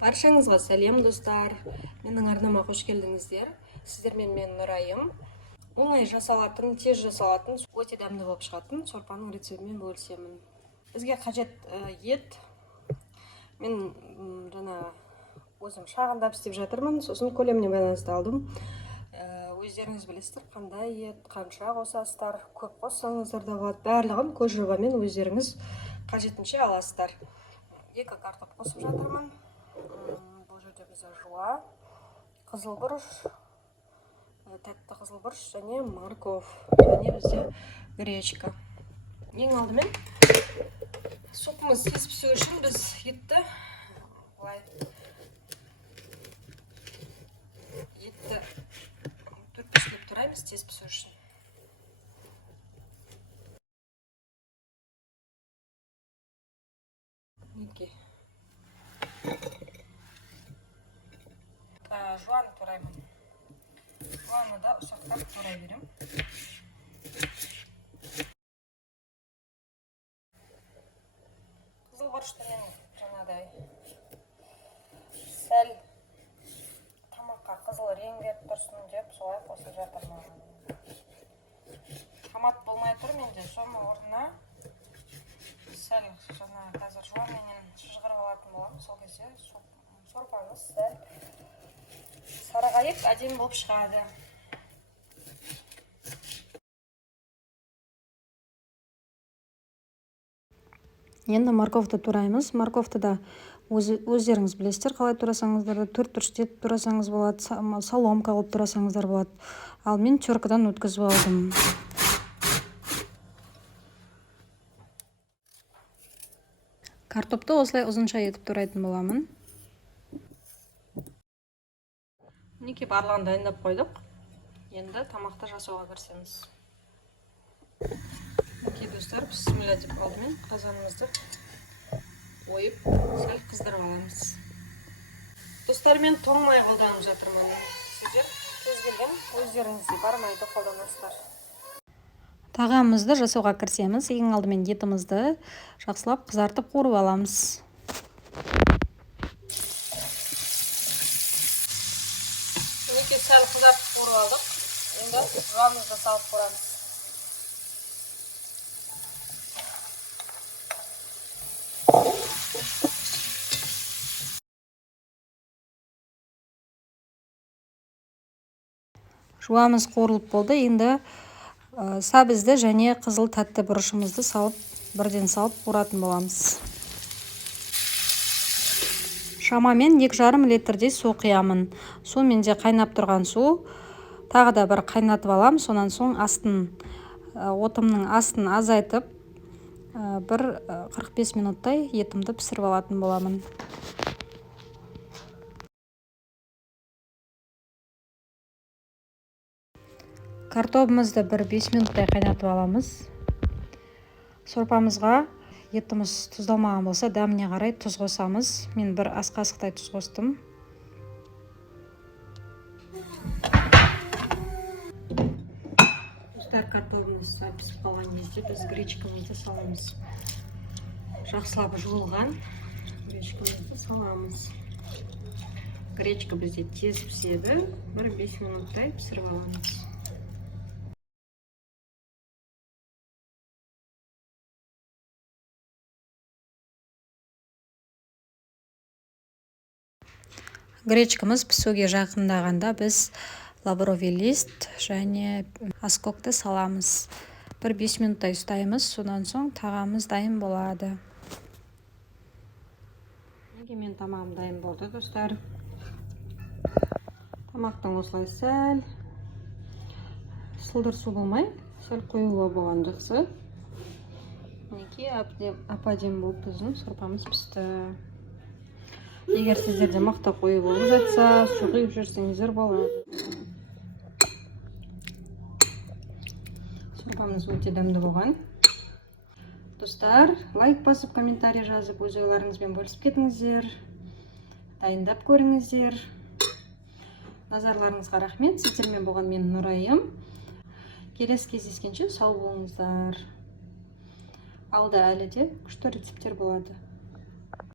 Баршаңызға сәлем достар. Менің арнама қош келдіңіздер. Сіздермен мен Нұрайым. Оңай жасалатын, тез жасалатын, өте дәмді болып шығатын сорпаның рецептімен бөлісемін. Бізге қажет ет. Мен жаңа өзім шағындап істеп жатырмын. Сосын көлеміне байланысты алдым. Өздеріңіз білесіздер, қандай ет, қанша қосасыздар, көп қоссаңыздар да болады. Барлығын көз жобамен өздеріңіз қажетінше аласыздар. 2 картоп қосып жатырмын. Бұл жерде бізде жуа, қызылбұрыш, тәтті қызылбұрыш және морков, және бізде гречка. Ең алдымен супымыз тез пісу үшін біз етті төрт-бешлеп тураймыз тез пісу үшін. Жуаны тураймын. Жуаны да ұсақтап турай берем. Қызылбұрышты мен жаңадай сәл тамаққа қызыл рең беріп тұрсын деп солай қосып жатырмын. Томат болмай тұр менде, соның орнына сәл жаңа қазір жуаменен шыжғырып алатын боламын. Сол кезде сорпамыз сәл сарғайып әдемі болып шығады. Енді морковты тураймыз. Морковты да өздеріңіз білесіздер, қалай турасаңыздар да, төрт-бұрыштеп турасаңыз болады, соломка қылып турасаңыздар болады. Ал мен теркадан өткізіп алдым. Картопты осылай ұзынша етіп турайтын боламын. Мінекей барлығын дайындап қойдық. Енді тамақты жасауға кірісеміз. Мінекей достар, бісміллә деп алдымен қазанымызды ойып, сәл қыздырып аламыз. Достар, мен тоңмай қолданып жатырмын. Сіздер кез келген өздеріңізде бармайды қолданасыздар. Тағамымызды жасауға кірісеміз. Ең алдымен етімізді жақсылап қызартып қуырып аламыз. Мінекей сәл қызартып қуырып алдық. Енді жуамызды салып қуырамыз. Жуамыз қуырылып болды. Енді сәбізді және қызыл тәтті бұрышымызды бірден салып қуыратын боламыз. Шамамен 2,5 литрдей су құямын. Сумен де қайнап тұрған су. Тағы да бір қайнатып алам. Сонан соң отымның астын азайтып, бір 45 минуттай етімді пісіріп алатын боламын. Картопымызды бір 5 минуттай қайнатып аламыз. Сорпамызға етіміз тұздалмаған болса, дәміне қарай тұз қосамыз. Мен бір ас қасықтай тұз қостым. Достар, картопымыз пісіп қалған кезде біз гречкамызды саламыз. Жақсылап жуылған гречкамызды саламыз. Гречка бізде тез піседі. Бір 5 минуттай пісіріп аламыз. Гречкамыз пісуге жақындағанда біз лавровый лист және аскокты саламыз. Бір 5 минуттай ұстаймыз, содан соң тағамыз дайын болады. Мен тамағым дайын болды, достар. Тамақтың осылай сәл сылдыр су болмай, сәл қоюлы болған жақсы. Мінекей әп-әдемі болып біздің сорпамыз пісті. Егер сіздерде мақта қою болып жатса, су құйып жүрсеңіздер болады. Сорпамыз өте дәмді болған. Достар, лайк басып, комментарий жазып, өз ойларыңызбен бөлісіп кетіңіздер. Дайындап көріңіздер. Назарларыңызға рахмет. Сіздермен болған мен Нұрайым. Келесі кездескенше сау болыңыздар. Алда әлі де күшті рецептер болады.